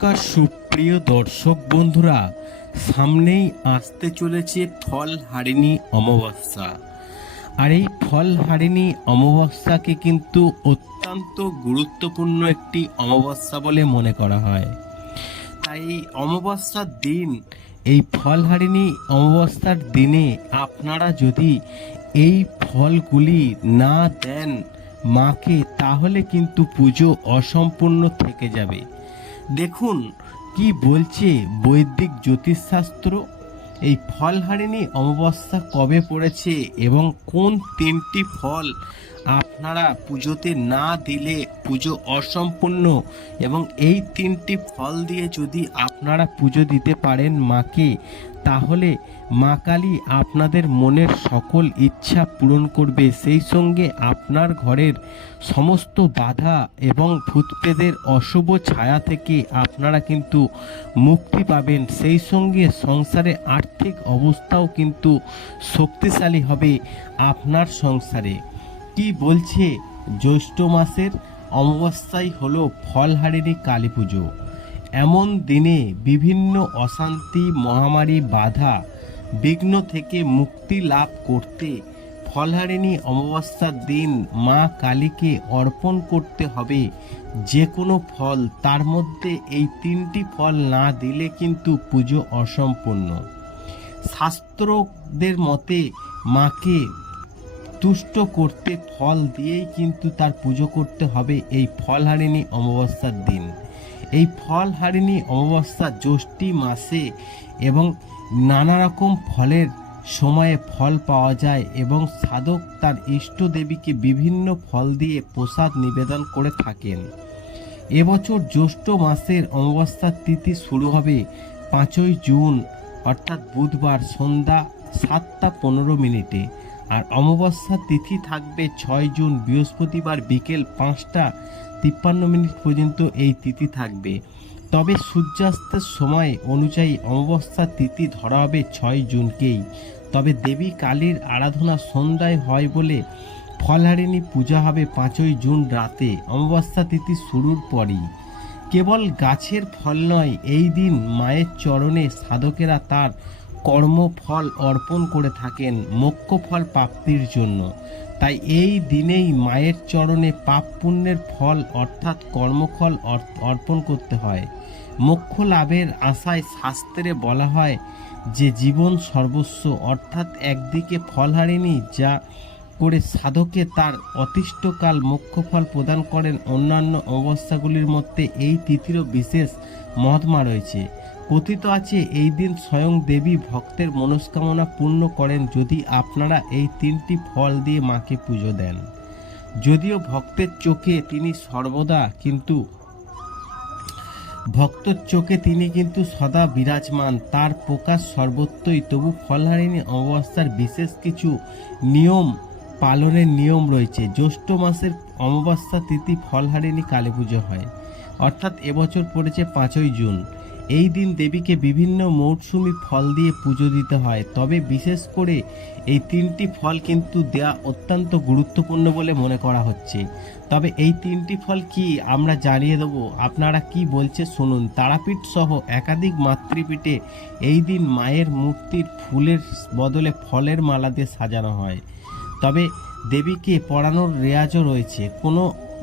নমস্কার সুপ্রিয় দর্শক বন্ধুরা, সামনেই আসতে চলেছে ফল হারিণী অমাবস্যা। আর এই ফল হারিণী অমাবস্যাকে কিন্তু অত্যন্ত গুরুত্বপূর্ণ একটি অমাবস্যা বলে মনে করা হয়। তাই এই অমাবস্যার দিন, এই ফল হারিণী অমাবস্যার দিনে আপনারা যদি এই ফলগুলি না দেন মাকে, তাহলে কিন্তু পুজো অসম্পূর্ণ থেকে যাবে। দেখুন, কি বলছে বৈদিক জ্যোতিষশাস্ত্র? এই ফল হারিণী অমাবস্যা কবে পড়েছে এবং কোন তিনটি ফল আপনারা পুজোতে না দিলে পুজো অসম্পূর্ণ এবং এই তিনটি ফল দিয়ে যদি আপনারা পুজো দিতে পারেন মাকে, তাহলে মা কালী আপনাদের মনের সকল ইচ্ছা পূরণ করবে। সেই সঙ্গে আপনার ঘরের সমস্ত বাধা এবং ভূতপ্রেদের অশুভ ছায়া থেকে আপনারা কিন্তু মুক্তি পাবেন। সেই সঙ্গে সংসারে আর্থিক অবস্থাও কিন্তু শক্তিশালী হবে আপনার সংসারে। কি বলছে, জ্যৈষ্ঠ মাসের অমাবস্যাই হলো ফলহারিণী কালী পুজো। এমন দিনে বিভিন্ন অশান্তি মহামারী বাধা বিঘ্ন থেকে মুক্তি লাভ করতে ফলহারিণী অমাবস্যার দিন মা কালীকে অর্পণ করতে হবে। যে কোনো ফল, তার মধ্যে এই তিনটি ফল না দিলে কিন্তু পুজো অসম্পূর্ণ। শাস্ত্রদের মতে, মাকে তুষ্ট করতে ফল দিয়েই কিন্তু তার পুজো করতে হবে এই ফলহারিণী অমাবস্যার দিন। এই ফলহারিণী অমাবস্যা জ্যৈষ্ঠী মাসে এবং নানা রকম ফলের সময়ে ফল পাওয়া যায় এবং সাধক তার ইষ্ট দেবীকে বিভিন্ন ফল দিয়ে প্রসাদ নিবেদন করে থাকেন। এবছর জ্যৈষ্ঠ মাসের অমাবস্যার তিথি শুরু হবে পাঁচই জুন, অর্থাৎ বুধবার সন্ধ্যা সাতটা পনেরো মিনিটে। আর অমাবস্যা তিথি থাকবে ছয় জুন, বৃহস্পতিবার বিকেল পাঁচটা তিপ্পান্ন মিনিট পর্যন্ত এই তিথি থাকবে। তবে সূর্যাস্তের সময় অনুযায়ী অমাবস্যা তিথি ধরা হবে ছয় জুনকেই। তবে দেবী কালীর আরাধনা সন্ধ্যায় হয় বলে ফলহারিণী পূজা হবে পাঁচই জুন রাতে। অমাবস্যা তিথি শুরুর পরই। কেবল গাছের ফল নয়, এই দিন মায়ের চরণে সাধকেরা তার কর্মফল অর্পণ করে থাকেন মোক্ষ ফল প্রাপ্তির জন্য। তাই এই দিনেই মায়ের চরণে পাপ পুণ্যের ফল অর্থাৎ কর্মফল অর- অর্পণ করতে হয়। মোক্ষ লাভের আশায় শাস্ত্রে বলা হয় যে জীবন সর্বস্ব অর্থাৎ একদিকে ফল হারিনি যা করে সাধকে তার অতিষ্ঠকাল মোক্ষ ফল প্রদান করেন অন্যান্য অবস্থাগুলির মধ্যে এই তিথিরও বিশেষ মহাত্মা রয়েছে। কথিত আছে, এই দিন স্বয়ং দেবী ভক্তের মনস্কামনা পূর্ণ করেন যদি আপনারা এই তিনটি ফল দিয়ে মাকে পুজো দেন। যদিও ভক্তের চোখে তিনি সর্বদা কিন্তু, ভক্তর চোখে তিনি কিন্তু সদা বিরাজমান, তার প্রকাশ সর্বত্রই। তবু ফলহারিণী অমাবস্যার বিশেষ কিছু নিয়ম, পালনের নিয়ম রয়েছে। জ্যৈষ্ঠ মাসের অমাবস্যা তিথি ফলহারিণী কালী পুজো হয়, অর্থাৎ এবছর পড়েছে পাঁচই জুন। এই দিন দেবীকে বিভিন্ন মৌসুমি ফল দিয়ে পুজো দিতে হয়। তবে বিশেষ করে এই তিনটি ফল কিন্তু দেয়া অত্যন্ত গুরুত্বপূর্ণ বলে মনে করা হচ্ছে। তবে এই তিনটি ফল কি আমরা জানিয়ে দেব? আপনারা কি বলছে শুনুন। তারাপীঠ সহ একাধিক মাতৃপীঠে এই দিন মায়ের মূর্তির ফুলের বদলে ফলের মালা দিয়ে সাজানো হয়। তবে দেবীকে পড়ানোর রেয়াজও রয়েছে। কোনো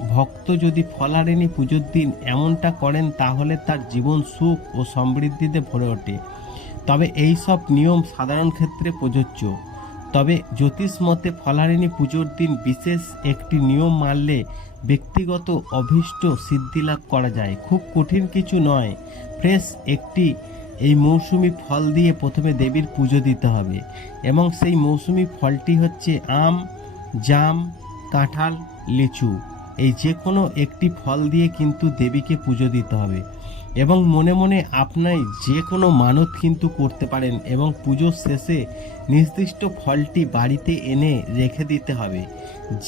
ভক্ত যদি ফলারিণী পুজোর দিন এমনটা করেন, তাহলে তার জীবন সুখ ও সমৃদ্ধিতে ভরে ওঠে। তবে এই সব নিয়ম সাধারণ ক্ষেত্রে প্রযোজ্য। তবে জ্যোতিষ মতে ফলারিণী পুজোর দিন বিশেষ একটি নিয়ম মানলে ব্যক্তিগত অভীষ্ট সিদ্ধি লাভ করা যায়। খুব কঠিন কিছু নয়। ফ্রেশ একটি, এই মৌসুমি ফল দিয়ে প্রথমে দেবীর পুজো দিতে হবে। এবং সেই মৌসুমি ফলটি হচ্ছে আম, জাম, কাঁঠাল, লিচু। এই যে কোনো একটি ফল দিয়ে কিন্তু দেবীকে পুজো দিতে হবে। এবং মনে মনে আপনাই যে কোনো মানত কিন্তু করতে পারেন এবং পুজোর শেষে নির্দিষ্ট ফলটি বাড়িতে এনে রেখে দিতে হবে।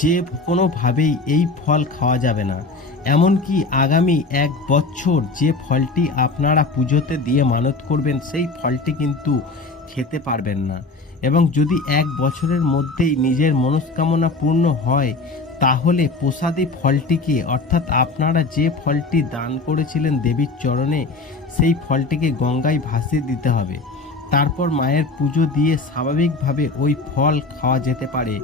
যে কোনোভাবেই এই ফল খাওয়া যাবে না। এমনকি আগামী এক বছর যে ফলটি আপনারা পুজোতে দিয়ে মানত করবেন, সেই ফলটি কিন্তু খেতে পারবেন না। এবং যদি এক বছরের মধ্যেই নিজের মনস্কামনা পূর্ণ হয় তাহলে প্রসাদী ফলটিকে, অর্থাৎ আপনারা যে ফলটি দান করেছিলেন দেবীর চরণে, সেই ফলটিকে গঙ্গায় ভাসিয়ে দিতে হবে। তারপর মায়ের পুজো দিয়ে স্বাভাবিকভাবে ওই ফল খাওয়া যেতে পারে।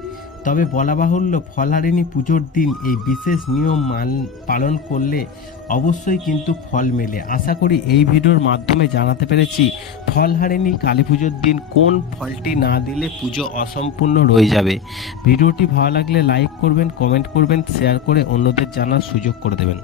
তবে বলা বাহুল্য, ফলহারিণী পুজোর দিন এই বিশেষ নিয়ম মান, পালন করলে অবশ্যই কিন্তু ফল মেলে। আশা করি এই ভিডিওর মাধ্যমে জানাতে পেরেছি ফলহারিণী কালী পুজোর দিন কোন ফলটি না দিলে পুজো অসম্পূর্ণ রয়ে যাবে। ভিডিওটি ভালো লাগলে লাইক করবেন, কমেন্ট করবেন, শেয়ার করে অন্যদের জানার সুযোগ করে দেবেন।